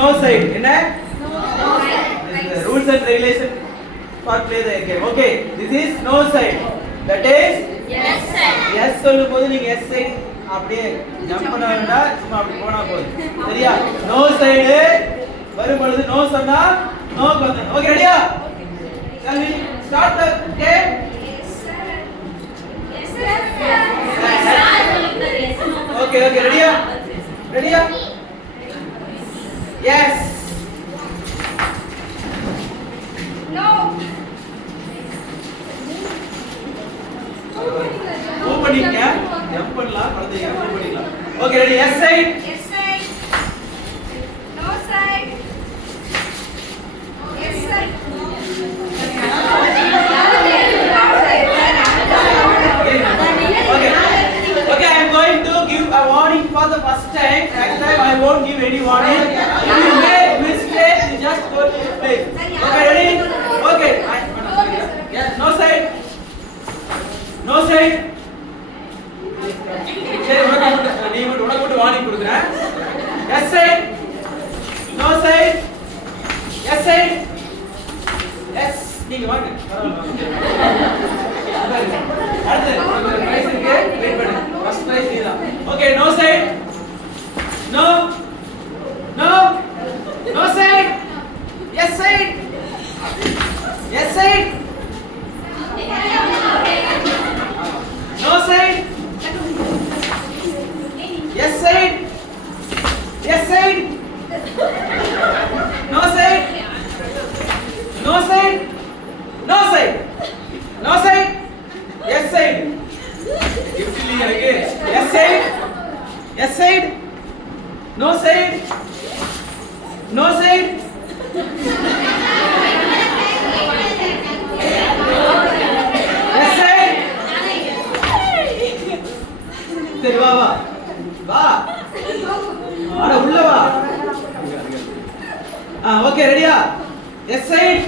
No side. என்ன? No side. Rules and regulations for play the game. Okay. This is no side. That is yes side. Yes சொல்லும்போது நீங்க yes side அப்படியே ஜம்ப் பண்ண வேண்டாம், சும்மா அப்படி போனா போதும். சரியா? No side வரும்போது no சொன்னா no பண்ணு. Okay, ரெடியா? Shall we start the game? Yes sir. Yes sir. Yes sir. Okay, ready? Ready? Yes. No. Move பண்ணிங்க. ஜம்ப் பண்ணலாம், குழந்தைங்க மூவ் பண்ணிக்கலாம். Okay, ready? Yes side. Yes side. No side. Yes side. Okay, I am going to give a warning for the first time. Next time I won't give any warning. If you make mistake, you just go to your place. Okay, ready? Okay. Yes, no side. No side. சரி, உனக்கு மட்டும் warning கொடுக்குறேன். Yes side. No side. Yes side. Yes. நீங்க வாங்க. அடுத்து ஒரு பிரைஸ் இருக்கு, wait பண்ணு. ஃபர்ஸ்ட் பிரைஸ் நீதான். Okay, no side. No. No. No side. Yes side. Yes side. No side. Yes side. Yes side. No side. No side. No side. No side. Yes side. Gift liya hai. Yes side. Yes side. No side. No side. Yes side. சரி வா வா. வா. அட உள்ள வா. ஓகே ரெடியா? Yes side.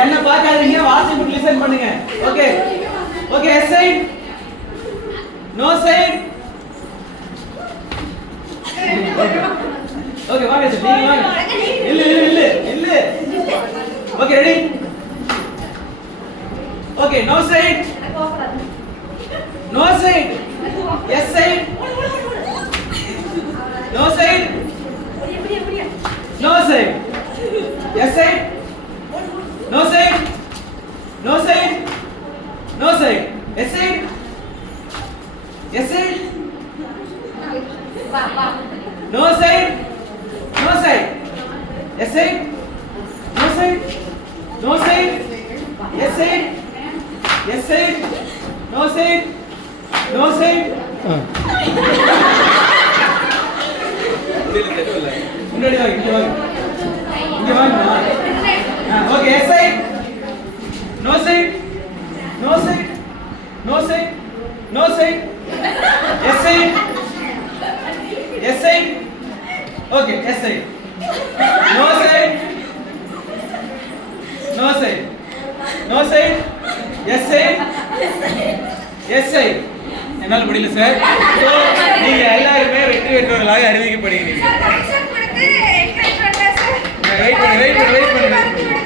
என்ன பார்க்காதீங்க, வாட்ச் மட்டும் லிசன் பண்ணுங்க. Okay okay. Yes side. No side. Okay வாங்க சார், நீங்க வாங்க. இல்ல. Okay ready? Okay, no side. No side. Yes side. No side. No side. Yes side. No side. No side. No side. Yes side. Yes side. No side. No side. Yes side. No side. No side. Yes side. Yes side. No side. No side. முன்னாடி வாங்க, இங்க வாங்க. Okay, yes side. No side. No side. No side. No side. Yes side. Yes side. Okay, yes side. No side. No side. No side. Yes side. Yes side. என்னால முடியல சார். நீங்க எல்லாருமே வெற்றி பெற்றவர்களாக அறிவிக்கப்படுகிறீர்கள். வெயிட் பண்ணு.